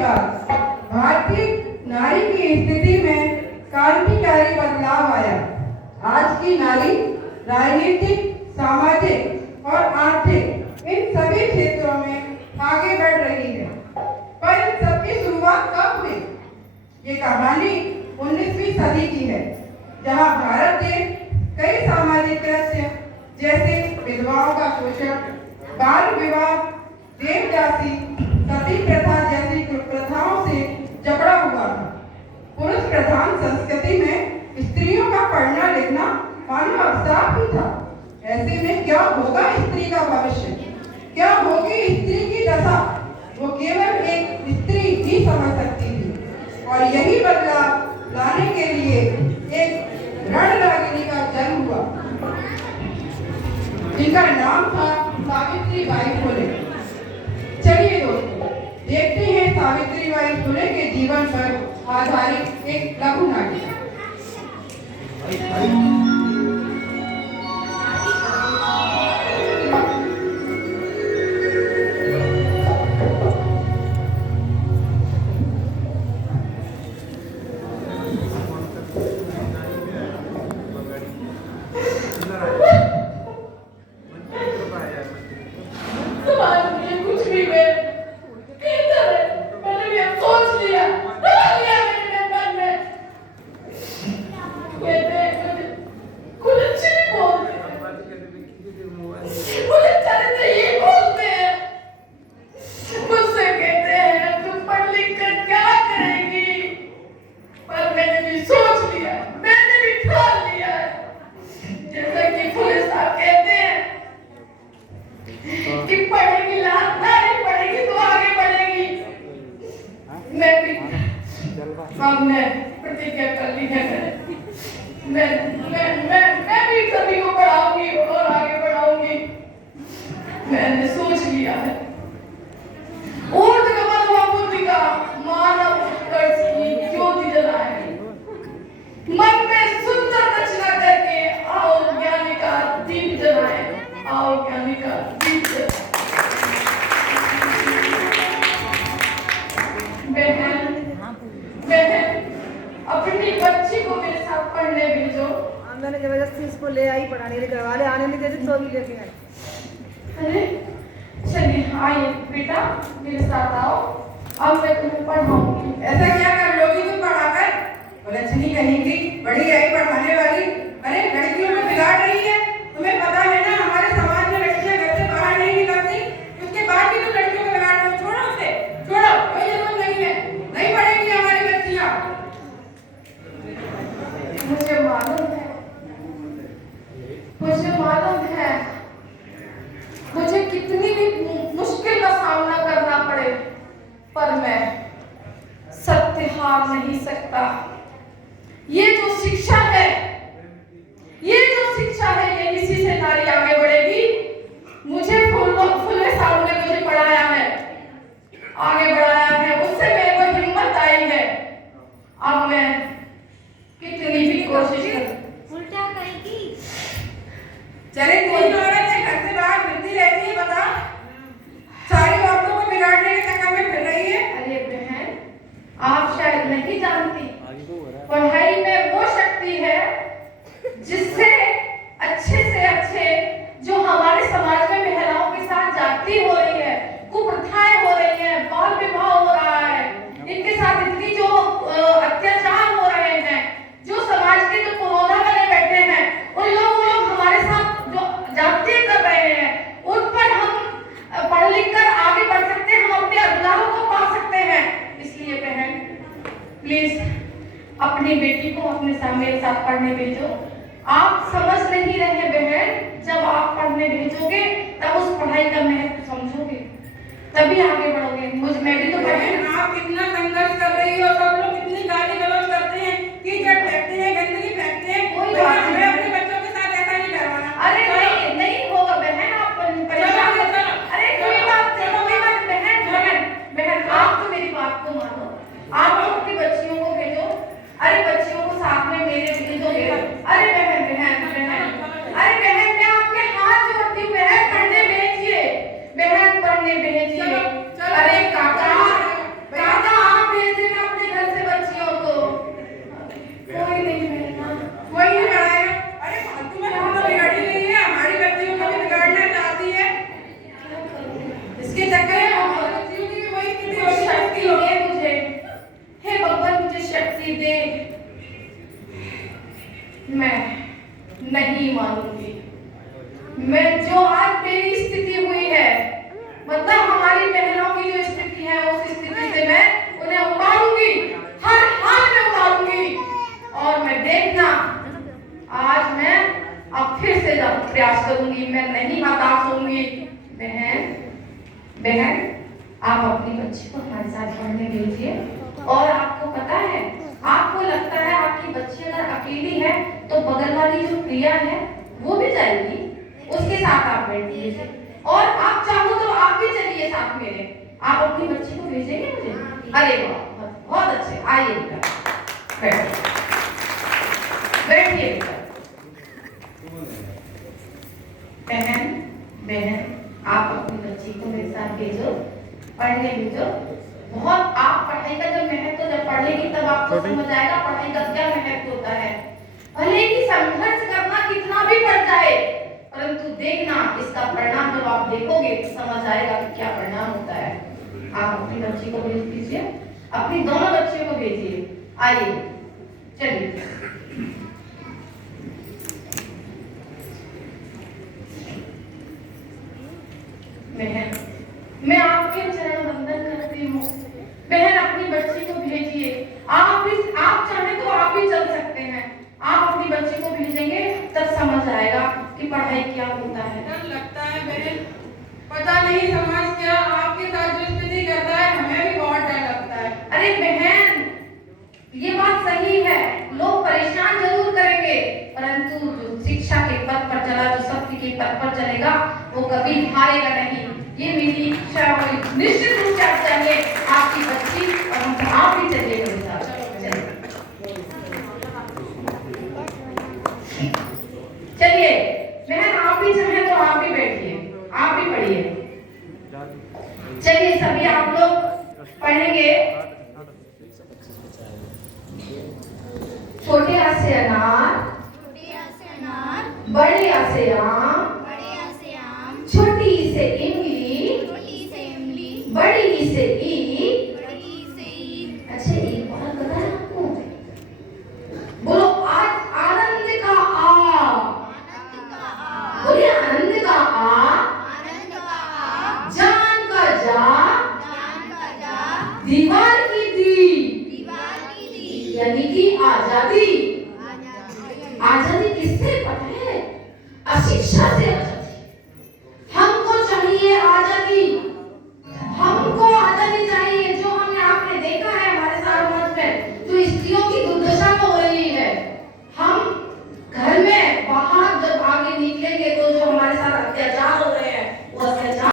बाद भारतीय नारी की स्थिति में क्रांतिकारी बदलाव आया। आज की नारी राजनीतिक, सामाजिक और आर्थिक इन सभी क्षेत्रों में आगे बढ़ रही है। पर इन सबकी शुरुआत कब हुई? ये कहानी 19वीं सदी की है, जहां भारत देश कई सामाजिक कृत्य जैसे विधवाओं का शोषण, बाल विवाह, देवदासी, सती प्रथा जैसी प्रथाओं से जकड़ा हुआ था। पुरुष प्रधान संस्कृति में स्त्रियों का पढ़ना लिखना मानो अभिशाप ही था। ऐसे में क्या होगा स्त्री का भविष्य, क्या होगी स्त्री की दशा, वो केवल एक स्त्री ही समझ सकती थी। और यही बदलाव लाने के लिए एक रणरागिनी का जन्म हुआ, जिनका नाम था सावित्रीबाई फुले। चलिए दोस्तों, देखते हैं सावित्रीबाई फुले के जीवन पर आधारित एक लघु नाटिका। हमने प्रतिज्ञा कर ली है। मैं भी सभी को पढ़ाऊंगी और आगे बढ़ाऊंगी। मैंने सोच लिया है। मानव उत्कर्ष की ज्योति जलाए, मन में सुंदर रचना करके आओ ज्ञानी का दीप जलाए, आओ ज्ञानी का दीप जलाए। बहन अपनी बच्ची को मेरे साथ पढ़ने भेजो। मैंने जबरदस्ती इसको ले आई पढ़ाने के लिए, घर वाले आने नहीं देते तो भी लेके आई। अरे चलिए आइए बेटा, मेरे साथ आओ, अब मैं तुम्हें पढ़ाऊंगी। ऐसा क्या कर लोगी तुम पढ़ाकर? लक्ष्मी कहेंगी बड़ी आई पढ़ाने वाली। अरे लड़कियों को बिगाड़ रही है। तुम्हें पता है ना हमारे समाज में लड़कियां घर से बाहर नहीं निकलती, उसके बाद भी तुम लड़कियों को बिगाड़ रहे हो। छोड़ो उसे, छोड़ो, कोई जरूरत नहीं है, नहीं पढ़ेंगी हमारी बच्चियां। मुझे मालूम है मुझे कितनी भी मुश्किल का सामना करना पड़े, पर मैं सत्य हार नहीं सकता। ये जो शिक्षा है, ये इसी से नारी आगे बढ़ेगी। मुझे फुले साहब ने मुझे पढ़ाया है, आगे बढ़ाया है, उससे मेरे को हिम्मत आई है। अब मैं कितनी भी कोशिश करूं, उल्टा कहेगी। चले कोई औरत है घर से बाहर फिरती रहती है, बता सारी औरतों को बिगाड़ने के चक्कर में फिर रही है। अरे बहन, आप शायद नहीं जानती, पढ़ाई में वो शक्ति है जिससे अच्छे से अच्छे जो हमारे समाज में महिलाओं के साथ जाति हो रही है, कुप्रथाएं हो रही है, बाल विवाह हो रहा है, इनके साथ इतनी जो अत्याचार हो रहे हैं, जो समाज के जो कोरोना बने बैठे हैं, उन लोग हमारे साथ जो जाति कर रहे हैं, उन पर हम पढ़ लिख कर आगे बढ़ सकते हैं, हम अपने अधिकारों को पा सकते हैं। इसलिए बहन प्लीज अपनी बेटी को अपने मेरे साथ पढ़ने भेजो। आप समझ नहीं रहे बहन, जब आप पढ़ने भेजोगे तब उस पढ़ाई का महत्व समझोगे, तभी आगे बढ़ोगे। मैं भी तो बहन आप इतना संघर्ष कर रही हो, सब लोग इतनी गाली गलौज करते हैं, कीचड़ फेंकते हैं, गंदगी फेंकते हैं, कोई बात नहीं। हमें अपने बच्चों के साथ ऐसा नहीं करवाना। अरे नहीं होगा बहन, आप परेशान मत हो। अरे कोई बात बहन, आप तो मेरी बात को मानो, आप अपनी बच्चियों को भेजो। अरे बच्चियों को साथ में मेरे भेजोगे। अरे बहन, मैं आपके हाथ जोड़ती हूँ बहन, पढ़ने भेजिए बहन, पढ़ने भेजिए। अरे काका, भेजिए। और आपको पता है, आपको लगता है आपकी बच्ची अगर अकेली है तो बगल वाली जो प्रिया है वो भी जाएगी, उसके साथ आप बैठ लीजिए। और आप चाहो तो आप भी चलिए साथ मेरे। आप अपनी बच्ची को भेजेंगे मुझे? अरे वाह, बहुत अच्छे। आइए बेटा, बैठिए बेटा। बहन आप अपनी बच्ची को मेरे साथ भेजो, पढ़ने भेजो। बहुत आप पढ़ाई का जब महत्व जब पढ़ेगी तब आपको समझ आएगा पढ़ाई का क्या महत्व होता है। भले ही संघर्ष करना कितना भी पड़ जाए, परंतु देखना इसका परिणाम जब आप देखोगे तो समझ आएगा कि क्या परिणाम होता है। आप अपनी बच्ची को भेज दीजिए, अपनी दोनों बच्चियों को भेजिए। आइए चलिए। बहन मैं आपके चरण वंदन करती हूँ। बहन अपनी बच्ची को भेजिए। आप चाहें तो आप भी चल सकते हैं। आप अपनी बच्ची को भेजेंगे तब समझ आएगा कि पढ़ाई क्या होता है। डर लगता है बहन, पता नहीं समाज क्या आपके साथ जो स्थिति करता है, हमें भी बहुत डर लगता है। अरे बहन ये बात सही है, लोग परेशान जरूर करेंगे, परंतु जो शिक्षा के पथ पर चला, जो सत्य के पथ पर चलेगा वो कभी हारेगा नहीं। ये मेरी इच्छा है। निश्चित रूप से आप चाहिए आपकी बच्ची और हम आप भी चलिए मेरे साथ। चलिए बहन, आप भी चाहें तो आप भी बैठिए, आप भी पढ़िए। चलिए सभी आप लोग पढ़ेंगे। छोटे आ से अनार, बड़े आ से आम, छोटी ई से इमली, बड़ी ई से ईख। अच्छा एक बात पता है आपको? बोलो आज आनंद का आ, बोलिए आनंद का आ, जान का जा, दीवार की दी, यानी कि आजादी। आजादी किससे पता है? अशिक्षा से।